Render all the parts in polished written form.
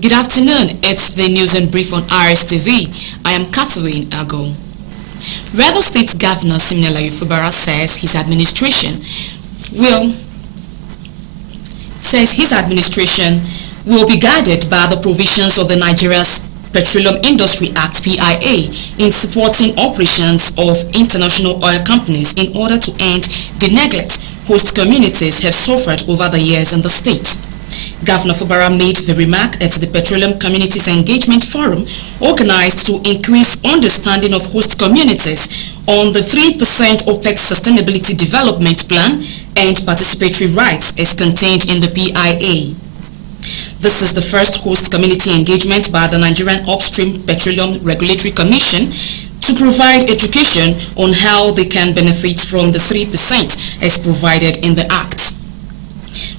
Good afternoon, it's the news and brief on RSTV. I am Catherine Ago. Rivers State Governor Siminalayi Fubara says his administration will be guided by the provisions of the Nigeria's Petroleum Industry Act (PIA) in supporting operations of international oil companies in order to end the neglect host communities have suffered over the years in the state. Governor Fubara made the remark at the Petroleum Communities Engagement Forum organized to increase understanding of host communities on the 3% OPEC Sustainability Development Plan and participatory rights as contained in the PIA. This is the first host community engagement by the Nigerian Upstream Petroleum Regulatory Commission to provide education on how they can benefit from the 3% as provided in the Act.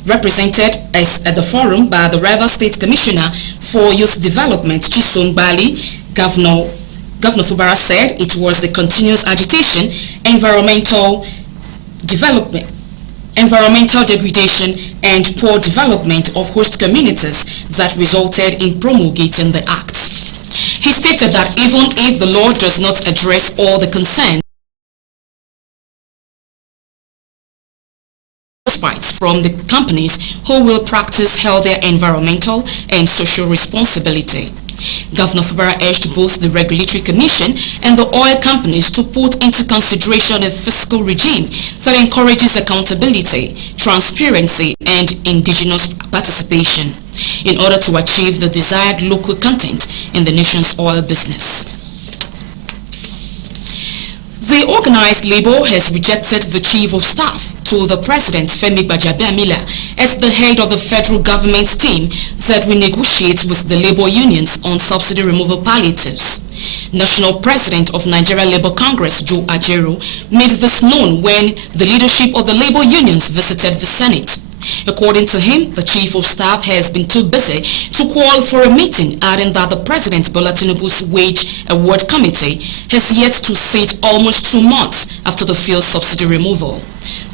Represented at the forum by the Rivers State Commissioner for Youth Development, Chisom Bali, Governor Fubara said it was the continuous agitation, environmental degradation and poor development of host communities that resulted in promulgating the Act. He stated that even if the law does not address all the concerns from the companies who will practice healthier environmental and social responsibility. Governor Fubara urged both the Regulatory Commission and the oil companies to put into consideration a fiscal regime that encourages accountability, transparency, and indigenous participation in order to achieve the desired local content in the nation's oil business. The organized labor has rejected the Chief of Staff to the President, Femi Gbajabiamila, as the head of the federal government team that will negotiate with the labor unions on subsidy removal palliatives. National President of Nigeria Labour Congress, Joe Ajero, made this known when the leadership of the labor unions visited the Senate. According to him, the Chief of Staff has been too busy to call for a meeting, adding that the President Bola Tinubu's Wage Award Committee has yet to sit almost 2 months after the fuel subsidy removal.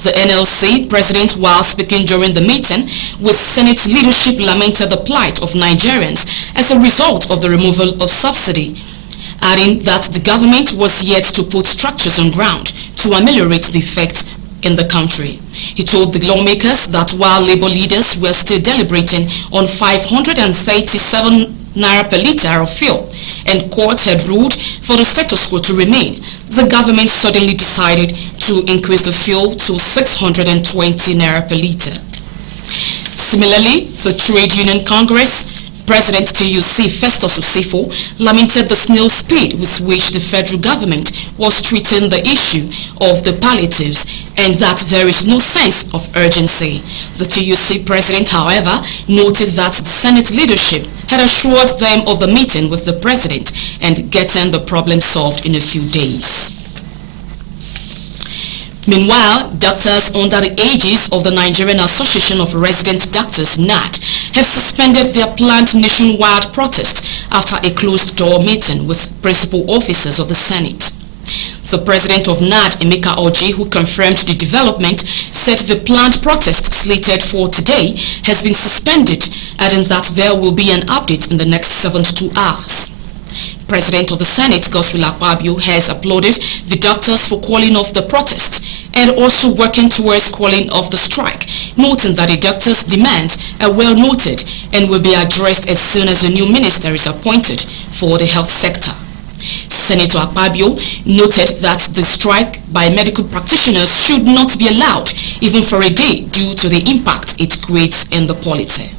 The NLC president, while speaking during the meeting with Senate leadership, lamented the plight of Nigerians as a result of the removal of subsidy, adding that the government was yet to put structures on ground to ameliorate the effects in the country. He told the lawmakers that while labor leaders were still deliberating on 537 naira per liter of fuel and court had ruled for the status quo to remain, the government suddenly decided to increase the fuel to 620 naira per liter. Similarly, the Trade Union Congress President TUC Festus Osifo lamented the snail speed with which the federal government was treating the issue of the palliatives and that there is no sense of urgency. The TUC president, however, noted that the Senate leadership had assured them of the meeting with the president and getting the problem solved in a few days. Meanwhile, doctors under the aegis of the Nigerian Association of Resident Doctors (NAD) have suspended their planned nationwide protest after a closed-door meeting with principal officers of the Senate. The president of NAD, Emeka Oji, who confirmed the development, said the planned protest slated for today has been suspended, adding that there will be an update in the next 72 hours. President of the Senate, Godswill Akpabio, has applauded the doctors for calling off the protest and also working towards calling off the strike, noting that the doctors' demands are well noted and will be addressed as soon as a new minister is appointed for the health sector. Senator Akpabio noted that the strike by medical practitioners should not be allowed even for a day due to the impact it creates in the polity.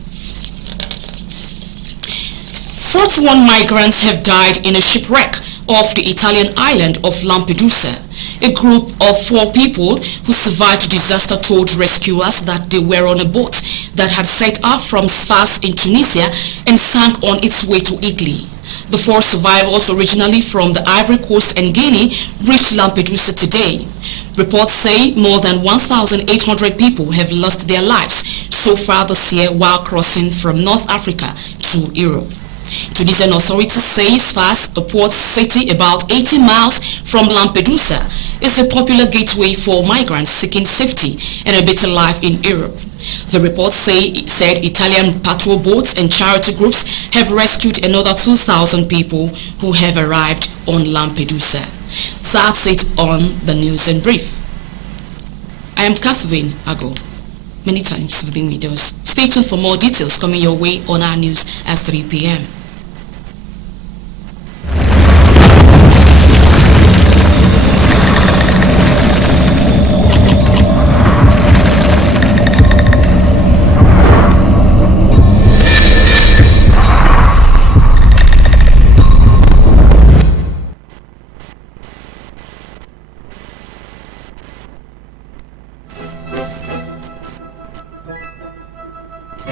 41 migrants have died in a shipwreck off the Italian island of Lampedusa. A group of 4 people who survived the disaster told rescuers that they were on a boat that had set off from Sfax in Tunisia and sank on its way to Italy. The 4 survivors, originally from the Ivory Coast and Guinea, reached Lampedusa today. Reports say more than 1,800 people have lost their lives so far this year while crossing from North Africa to Europe. Tunisian authorities say Sfax, a port city about 80 miles from Lampedusa, is a popular gateway for migrants seeking safety and a better life in Europe. The report said Italian patrol boats and charity groups have rescued another 2,000 people who have arrived on Lampedusa. That's it on the news in brief. I am Catherine Ago. Many thanks for being with us. Stay tuned for more details coming your way on our news at 3 p.m.